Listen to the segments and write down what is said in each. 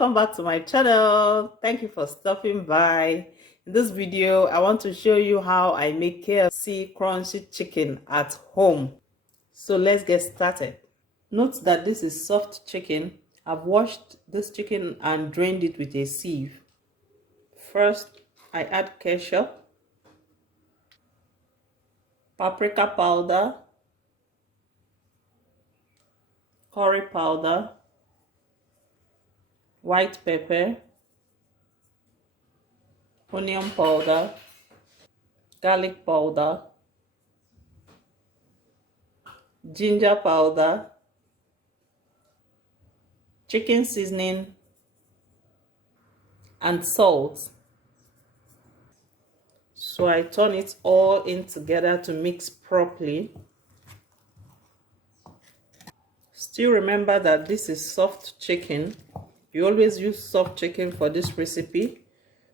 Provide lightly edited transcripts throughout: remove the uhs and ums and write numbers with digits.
welcome back to my channel. Thank you for stopping by. In this video, I want to show you how I make KFC crunchy chicken at home. So let's get started. Note that this is soft chicken. I've washed this chicken and drained it with a sieve. First, I add ketchup, paprika powder, curry powder, white pepper, onion powder, garlic powder, ginger powder, chicken seasoning, and salt. So I turn it all in together to mix properly. Still remember that this is soft chicken. You always use soft chicken for this recipe.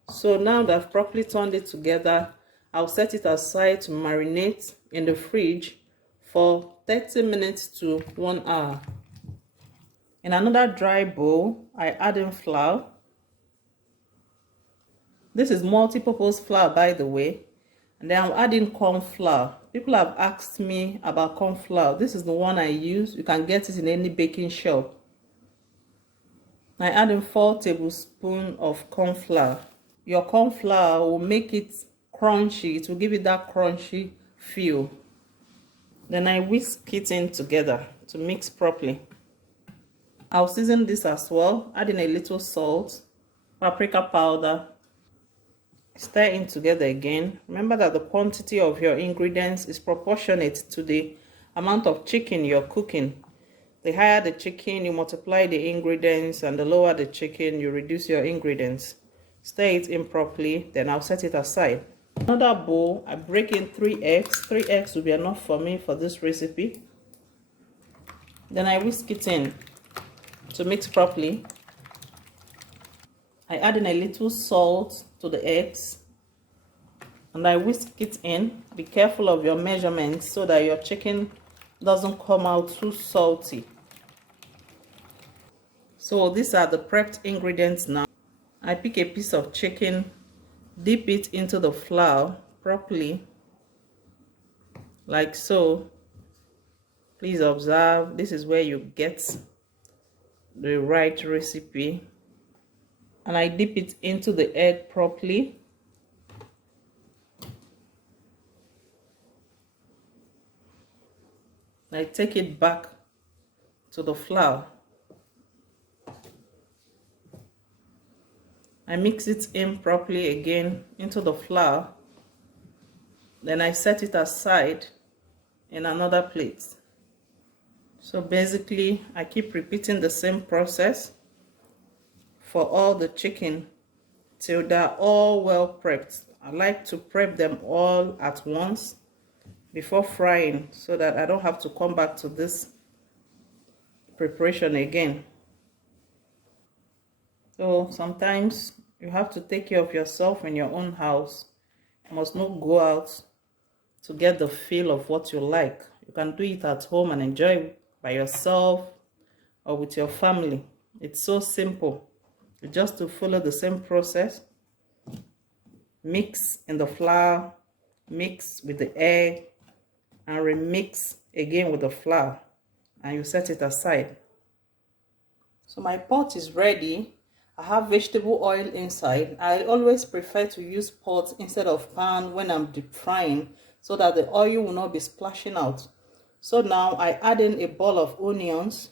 So now that I've properly turned it together, I'll set it aside to marinate in the fridge for 30 minutes to 1 hour. In another dry bowl, I add in flour. This is multi-purpose flour, by the way. And then I'm adding corn flour. People have asked me about corn flour. This is the one I use. You can get it in any baking shop. I add in 4 tablespoons of corn flour. Your corn flour will make it crunchy. It will give it that crunchy feel. Then I whisk it in together to mix properly. I'll season this as well, adding a little salt, paprika powder. Stir in together again. Remember that the quantity of your ingredients is proportionate to the amount of chicken you're cooking. The higher the chicken, you multiply the ingredients, and the lower the chicken, you reduce your ingredients. Stir it in properly, then I'll set it aside. Another bowl, I break in 3 eggs. 3 eggs will be enough for me for this recipe. Then I whisk it in to mix properly. I add in a little salt to the eggs and I whisk it in. Be careful of your measurements so that your chicken doesn't come out too salty. So these are the prepped ingredients now. I pick a piece of chicken, dip it into the flour properly, like so. Please observe, this is where you get the right recipe. And I dip it into the egg properly. I take it back to the flour. I mix it in properly again into the flour. Then I set it aside in another plate. So basically, I keep repeating the same process for all the chicken till they're all well prepped. I like to prep them all at once before frying so that I don't have to come back to this preparation again. So sometimes you have to take care of yourself in your own house. You must not go out to get the feel of what you like. You can do it at home and enjoy it by yourself or with your family. It's so simple. Just to follow the same process. Mix in the flour, mix with the egg, and remix again with the flour, and you set it aside. So my pot is ready. I have vegetable oil inside. I always prefer to use pot instead of pan when I'm deep frying so that the oil will not be splashing out. So now I add in a ball of onions.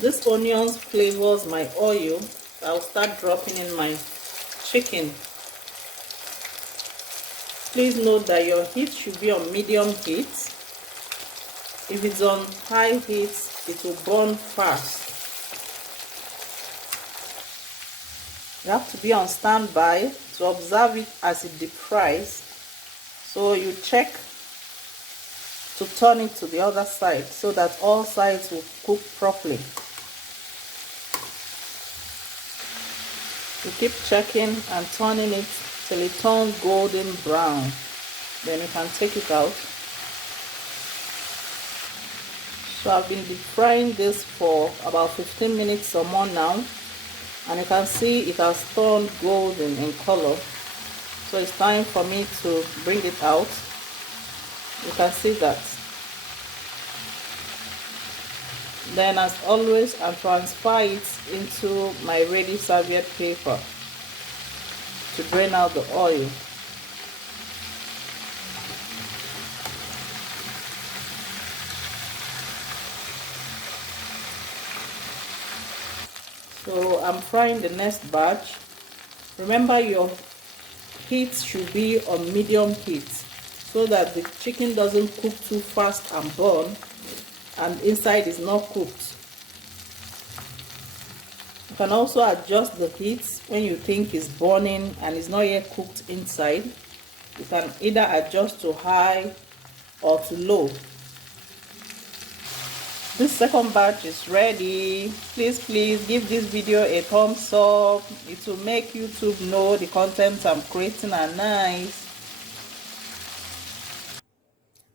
This onions flavors my oil. I'll start dropping in my chicken. Please note that your heat should be on medium heat. If it's on high heat, it will burn fast. You have to be on standby to observe it as it deep fries. So you check to turn it to the other side so that all sides will cook properly. You keep checking and turning it till it turns golden brown. Then you can take it out. So I've been deep frying this for about 15 minutes or more now, and you can see it has turned golden in color. So it's time for me to bring it out. You can see that. Then, as always, I transfer it into my ready serviette paper to drain out the oil. So I'm frying the next batch. Remember, your heat should be on medium heat so that the chicken doesn't cook too fast and burn and inside is not cooked. You can also adjust the heat when you think it's burning and it's not yet cooked inside. You can either adjust to high or to low. This second batch is ready. Please give this video a thumbs up. It will make YouTube know the content I'm creating are nice.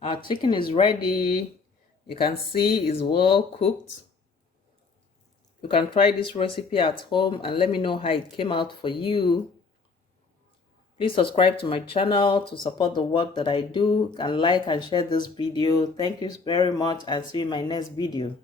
Our chicken is ready. You can see it's well cooked. You can try this recipe at home and let me know how it came out for you. Please subscribe to my channel to support the work that I do, and like and share this video. Thank you very much, and see you in my next video.